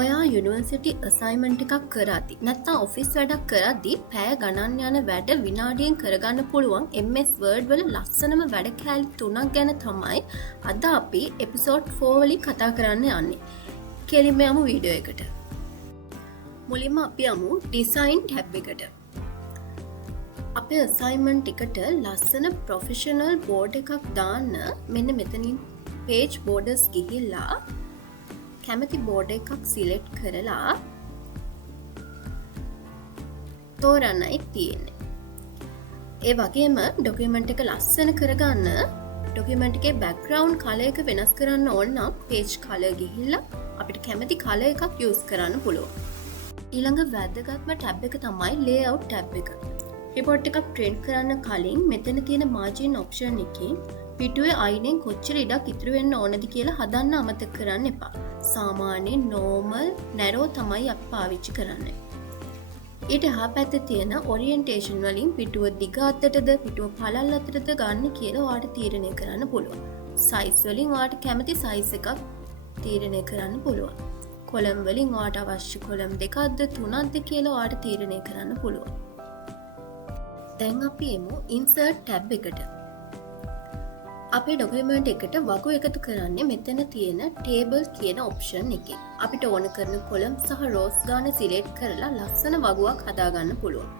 ඔයා university assignment එකක් කරද්දි නැත්නම් ඔෆිස් වැඩක් කරද්දි පැය ගණන් යන වැඩ විනාඩියෙන් කරගන්න පුළුවන් MS Word වල ලස්සනම වැඩ කෑලි 3ක් ගැන තමයි අද අපි එපිසෝඩ් 4 වලින් කතා කරන්න යන්නේ. කෙලින්ම යමු වීඩියෝ එකට. මුලින්ම අපි යමු ඩිසයින් ටැබ් එකට. අපේ අසයින්මන්ට් එකට ලස්සන ප්‍රොෆෙෂනල් බෝඩ් එකක් දාන්න මෙන්න මෙතනින් page borders ගිහිල්ලා කැමති බෝඩ් එකක් සිලෙක්ට් කරලා තෝරන්නයි තියෙන්නේ. ඒ වගේම ඩොකියුමන්ට් එක ලස්සන කරගන්න ඩොකියුමන්ට් එකේ බෑග්ග්‍රවුන්ඩ් කලර් එක වෙනස් කරන්න ඕන නම් page color ගිහිල්ලා අපිට කැමති කලර් එකක් යූස් කරන්න පුළුවන්. ඊළඟ වැදගත්ම ටැබ් එක තමයි layout ටැබ් එක. රිපෝට් එකක් print කරන්න කලින් මෙතන තියෙන margin option එකෙන් පිටුවේ අයිනෙන් කොච්චර ඉඩක් ඉතුරු වෙන්න ඕනද කියලා හදන්න අමතක කරන්න එපා. සාමාන්‍යයෙන් normal narrow තමයි අපි පාවිච්චි කරන්නේ. ඊට එහා පැත්තේ තියෙන orientation වලින් පිටුව දිග අතටද පිටුව පළල් අතටද ගන්න කියලා ඔයාලට තීරණය කරන්න පුළුවන්. size වලින් ඔයාලට කැමති size එකක් තීරණය කරන්න පුළුවන්. column වලින් ඔයාලට අවශ්‍ය column දෙකක්ද තුනක්ද කියලා ඔයාලට තීරණය කරන්න පුළුවන්. දැන් අපි එමු insert tab එකට. අපේ ඩොකියුමන්ට් එකට වගු එකතු කරන්නේ මෙතන තියෙන table කියන ඔප්ෂන් එකෙන්. අපිට ඕන කරන කොලම් සහ රෝස් ගාන සිලෙක්ට් කරලා ලස්සන වගුවක් හදාගන්න පුළුවන්.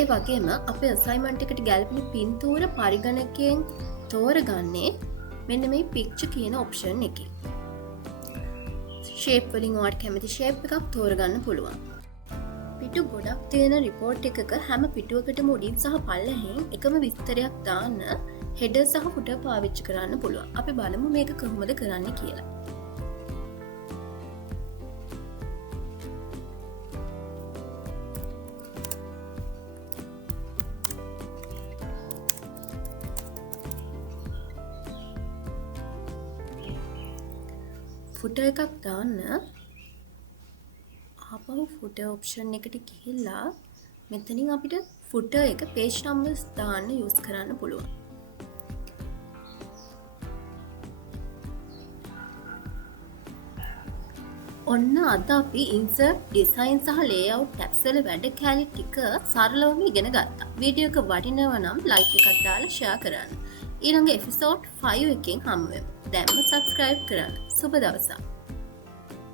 ඒ වගේම අපේ අසයින්මන්ට් එකට ගැලපෙන පින්තූර පරිගණකයෙන් තෝරගන්නේ මෙන්න මේ picture කියන ඔප්ෂන් එකෙන්. shape වලින් ඔයාලට කැමති shape එකක් තෝරගන්න පුළුවන්. පිටු ගොඩක් තියෙන රිපෝට් එකක හැම පිටුවකටම උඩින් සහ පල්ලෙහින් එකම විස්තරයක් දාන්න හෙඩර් සහ footer පාවිච්චි කරන්න පුළුවන්. අපි බලමු මේක කොහොමද කරන්න කියලා. footer එකක් දාන්න ආපහු footer option එකට ගිහිල්ලා මෙතනින් අපිට footer එක page numbers දාන්න use කරන්න පුළුවන්. ඔන්න අද අපි insert, design සහ layout tabs වල වැඩ කැලි ටික සරලවම ඉගෙන ගත්තා. වීඩියෝ එක වටිනවා නම් like එකක් දාලා share කරන්න. ඊළඟ episode 5 එකෙන් හමු වෙමු. දැන්ම subscribe කරන්න. සුබ දවසක්.